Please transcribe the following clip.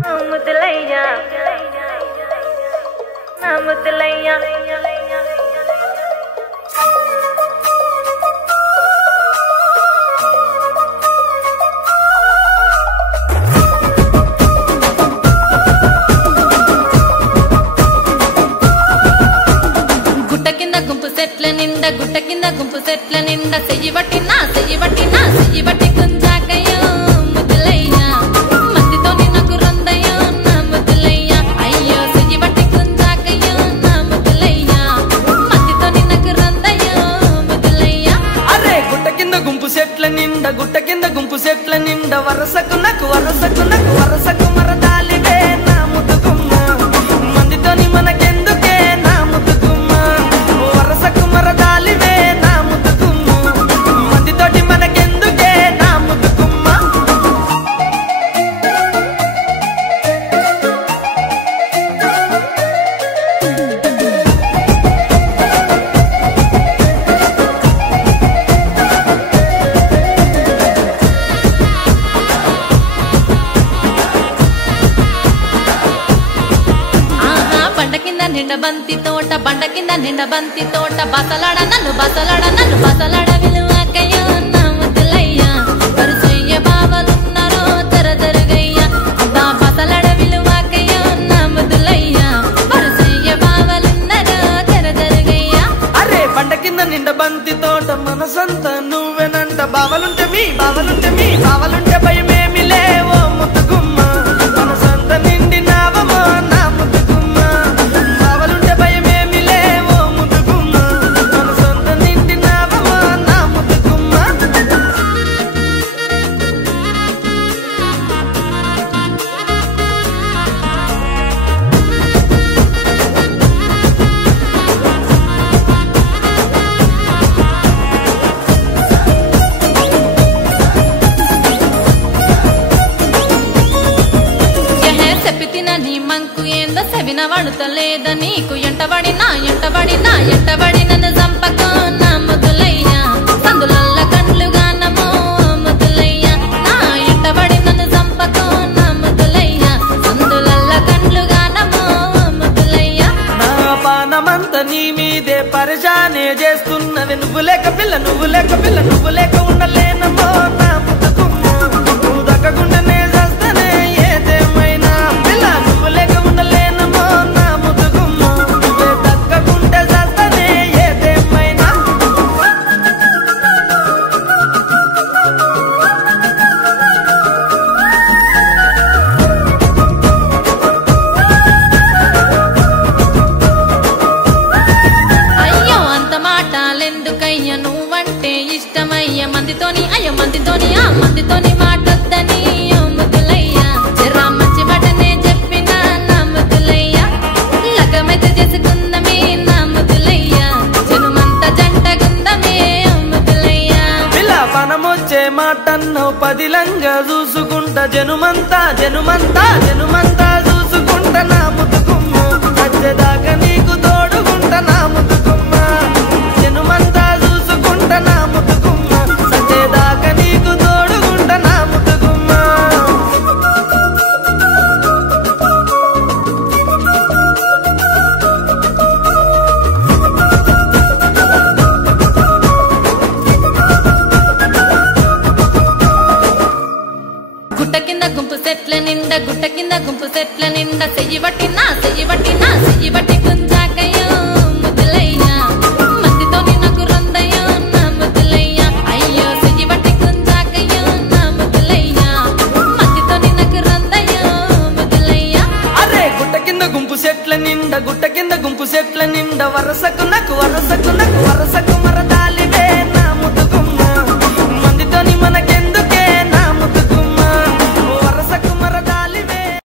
ముద్దులయ్యా నా ముద్దులయ్యా గుట్ట కింద గుంపు సెట్ల నిండా చెయ్యి బట్టి కుంజాకయ్యో ముద్దులయ్యా మందితోని నాకు రందయ్యో నా ముద్దులయ్యా అయ్యో చెయ్యి బట్టి కుంజాకయ్యో నా ముద్దులయ్యా మందితోని నాకు రందయ్యో ముద్దులయ్యా. అరే గుట్ట కింద గుంపు సెట్ల నిండా వరసకు మరదాలివే నా ముద్దుగుమ్మ మందితోని మనకెందుకే నా ముద్దుగుమ్మ వరసకు మరదాలివే నా ముద్దుగుమ్మ మందితోటి మనకెందుకే నా ముద్దుగుమ్మ. బండ కింద నిండ బంతి తోట బసలాడ బసలాడ విలువకయ్యో నా ముద్దులయ్యా వరుసయ్య బావలున్నారో జరగయ్యా అబ్బా బసలాడ విలువకయ్యో నా ముద్దులయ్యా వరుసయ్య బావలున్నారో జరగయ్యా. అరే బండ కింద నిండ బంతి తోట మనసంతా నువ్వెనంట బావలుంటే భయమేమి లేవో ముద్దుగుమ్మ మనసంతా నిండినావమో నా ముద్దుగుమ్మ బావలుంటే భయమేమి లేవో ముద్దుగుమ్మ మనసంతా నిండినావమో నా ముద్దుగుమ్మ. నీ మంకు ఏందో సెవిన వాడుతలేద నీకు ఎంటబడి నన్ను చంపకో నా ముద్దులయ్యా సందులల్ల కండ్లుగా నమో ముద్దులయ్యా నా ఎంటబడి నన్ను చంపకో నా ముద్దులయ్యా సందులల్ల కండ్లుగా నమో ముద్దులయ్యా. నా పానమంత నీ మీదే పరిశానే చేస్తున్నది నువ్వు లేక ఉండలేనమో నా ముద్దుగుమ్మ నువ్వు దక్కకుండానే చేస్తానే ఏదేమైనా పిల్ల నువ్వు లేక ఉండలేనమో నా ముద్దుగుమ్మ నువ్వే దక్కకుంటే చేస్తానే ఏదేమైనా. అయ్యో అంత మాటలెందుకయ్య నువ్వంటే ఇష్టమయ్య మందితోని మాటొద్దని ముద్దులయ్యా జరా మంచి మాటనే చెప్పినా నా ముద్దులయ్యా లగమైతే చేసుకుందమే నా ముద్దులయ్యా జనుమంత జంటగుందమే ముద్దులయ్యా. పిల్ల పనమొచ్చే మాటన్నో పదిలంగా చూసుకుంటా జనుమంతా చూసుకుంటా నా ముద్దుగుమ్మ వచ్చేదాకా నీకు తోడుకుంటా నా ముద్దుగుమ్మ జనుమంతా చూసుకుంటా నా ముద్దుగుమ్మ సచ్చేదాకా నీకు తోడుకుంటా నా ముద్దుగుమ్మ. గుట్ట కింద గుంపు సెట్ల నిండా చెయ్యి బట్టి కుంజాకయ్యో ముద్దులయ్యా మందితోని నాకు రందయ్యో నా ముద్దులయ్యా అయ్యో చెయ్యి బట్టి కుంజాకయ్యో నా ముద్దులయ్యా మందితోని నాకు రందయ్యో ముద్దులయ్యా. అరే గుట్ట కింద గుంపు సెట్ల నిండా వరసకు